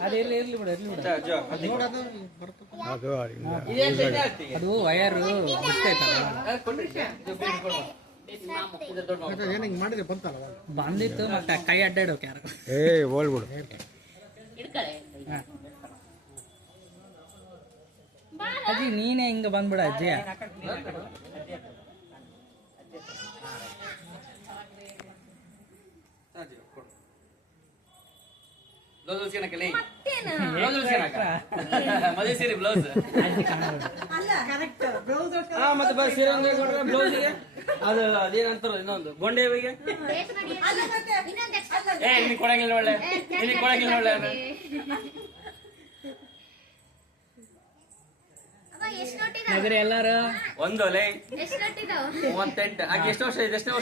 ಅದು ವಯರು ಬಂದಿತ್ತು ಮತ್ತೆ ಕೈ ಅಡ್ಡಾಡೋಕೆ ಯಾರು ಹೋಲ್ಬಿಡು ಅಜ್ಜಿ ನೀನೇ ಹಿಂಗ ಬಂದ್ಬಿಡ ಅಜ್ಜಿ ಮತ್ತೆ ಸೀರೆ ಕೊಟ್ರೆ ಬ್ಲೌಸ್ಗೆ ಅದು ಅದೇನಂತಾರ ಇನ್ನೊಂದು ಗೊಂಡೆವಿಗೆ ಕೊಡಂಗಿಲ್ಲ ಒಳ್ಳೆ ಕೊಡಂಗಿಲ್ಲ ಒಳ್ಳೆ ಎಲ್ಲಾರು ಒಂದು 38 ಆಕೆ ಎಷ್ಟು ವರ್ಷ ಇದೆ?